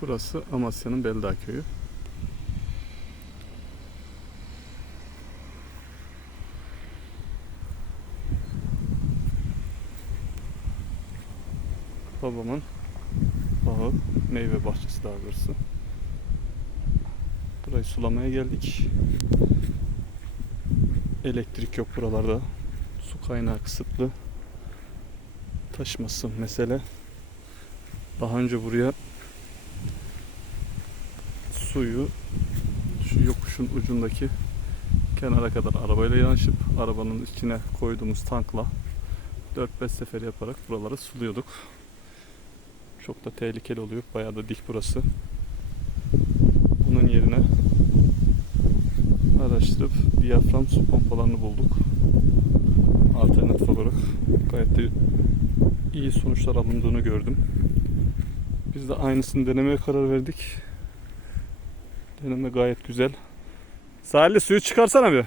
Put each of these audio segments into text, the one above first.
Burası Amasya'nın Beldağ köyü. Babamın bağı, meyve bahçesi daha doğrusu. Burayı sulamaya geldik. Elektrik yok buralarda. Su kaynağı kısıtlı. Taşmasın mesele. Daha önce buraya suyu şu yokuşun ucundaki kenara kadar arabayla yanaşıp arabanın içine koyduğumuz tankla 4-5 sefer yaparak buraları suluyorduk. Çok da tehlikeli oluyor. Bayağı da dik burası. Bunun yerine araştırıp diyafram su pompalarını bulduk. Alternatif olarak gayet de iyi sonuçlar alındığını gördüm. Biz de aynısını denemeye karar verdik. Deneme gayet güzel. Salih suyu çıkarsana bir.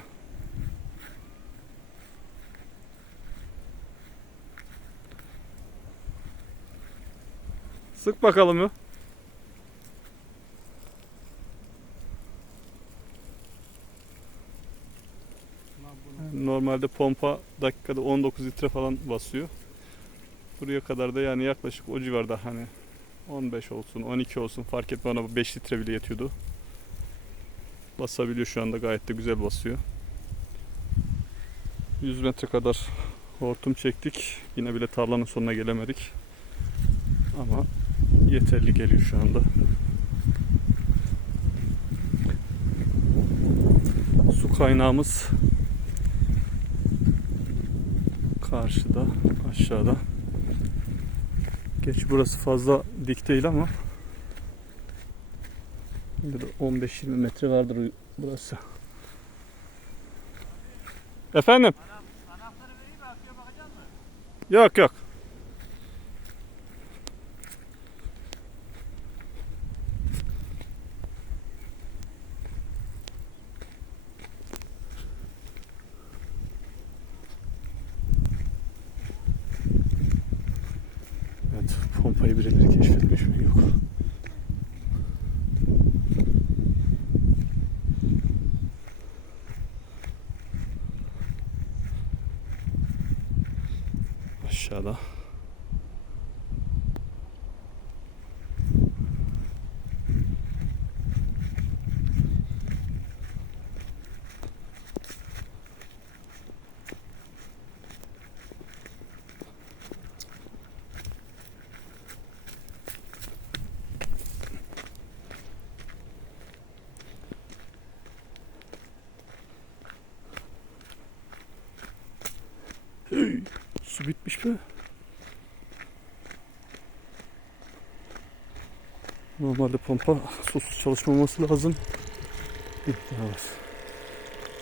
Sık bakalım ya. Normalde pompa dakikada 19 litre falan basıyor. Buraya kadar da yani yaklaşık o civarda hani 15 olsun 12 olsun fark etme bu 5 litre bile yetiyordu. Basabiliyor şu anda gayet de güzel basıyor. 100 metre kadar hortum çektik. Yine bile tarlanın sonuna gelemedik. Ama yeterli geliyor şu anda. Su kaynağımız karşıda, aşağıda. Geç burası fazla dik değil ama 15-20 metre vardır burası. Efendim? Anahtarı vereyim mi? Aküye bakacak mısın? Yok yok. Evet, pompayı birebir keşfetmiş mi? Yok. skjeda. Hey. su bitmiş mi? Normalde pompa susuz çalışmaması lazım. Var.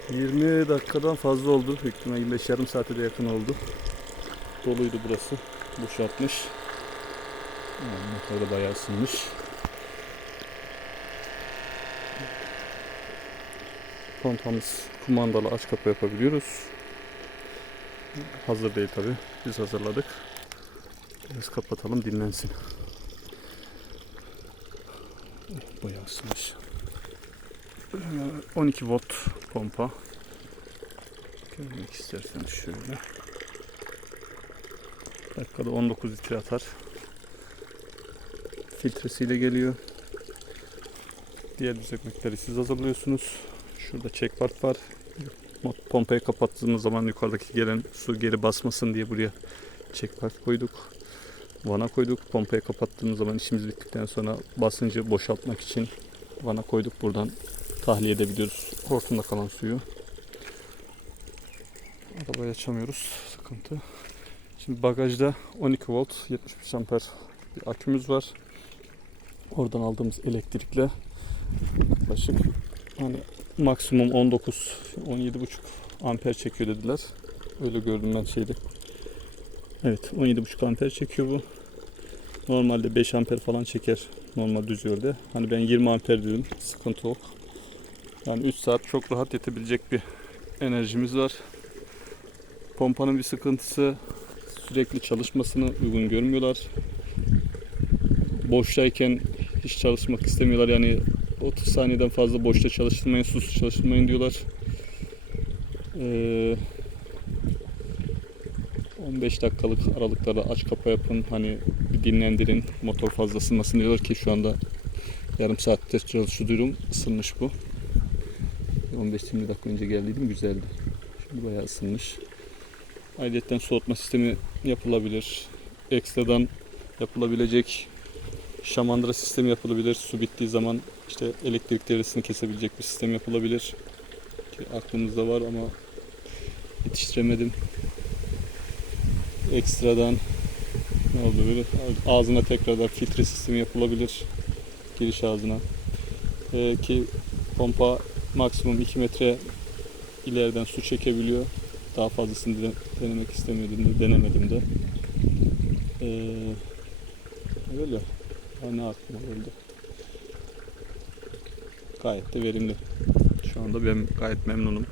20 dakikadan fazla oldu. Büyük ihtimalle 25 yarım saate de yakın oldu. Doluydu burası. Boşaltmış. Yani motor da bayağı ısınmış. Pompamız kumandalı aç kapa yapabiliyoruz. Hazır değil tabi. Biz hazırladık. Biraz kapatalım dinlensin. Bayağı ısınmış. Ee, 12 volt pompa. Görmek isterseniz şöyle. Dakikada 19 litre atar. Filtresiyle geliyor. Diğer düzenekleri siz hazırlıyorsunuz. Şurada check part var. Pompayı kapattığımız zaman yukarıdaki gelen su geri basmasın diye buraya check part koyduk. Vana koyduk. Pompayı kapattığımız zaman işimiz bittikten sonra basıncı boşaltmak için vana koyduk. Buradan tahliye edebiliyoruz hortumda kalan suyu. Arabayı açamıyoruz. Sıkıntı. Şimdi bagajda 12 volt 75 amper bir akümüz var. Oradan aldığımız elektrikle yaklaşık hani maksimum 19 17,5 amper çekiyor dediler. Öyle gördüm ben şeyde. Evet 17,5 amper çekiyor bu. Normalde 5 amper falan çeker normal düz yolda. Hani ben 20 amper diyorum. Sıkıntı yok. Yani 3 saat çok rahat yetebilecek bir enerjimiz var. Pompanın bir sıkıntısı sürekli çalışmasını uygun görmüyorlar. Boştayken hiç çalışmak istemiyorlar. Yani 30 saniyeden fazla boşta çalıştırmayın, susuz çalıştırmayın diyorlar. Ee, 15 dakikalık aralıklarla aç kapa yapın. Hani bir dinlendirin. Motor fazla ısınmasın diyorlar ki şu anda yarım saatte çalışıyorum. Isınmış bu. 15-20 dakika önce geldiydim. Güzeldi. Şimdi bayağı ısınmış. Ayrıca soğutma sistemi yapılabilir. Ekstradan yapılabilecek şamandıra sistemi yapılabilir. Su bittiği zaman işte elektrik devresini kesebilecek bir sistem yapılabilir. Ki aklımızda var ama yetiştiremedim. Ekstradan ne oldu böyle ağzına tekrardan filtre sistemi yapılabilir. Giriş ağzına. Ee, ki pompa maksimum 2 metre ileriden su çekebiliyor. Daha fazlasını de- denemek istemiyordum da denemedim de. Ee, öyle. Ha, ne aklıma geldi. Gayet de verimli. Şu anda ben gayet memnunum.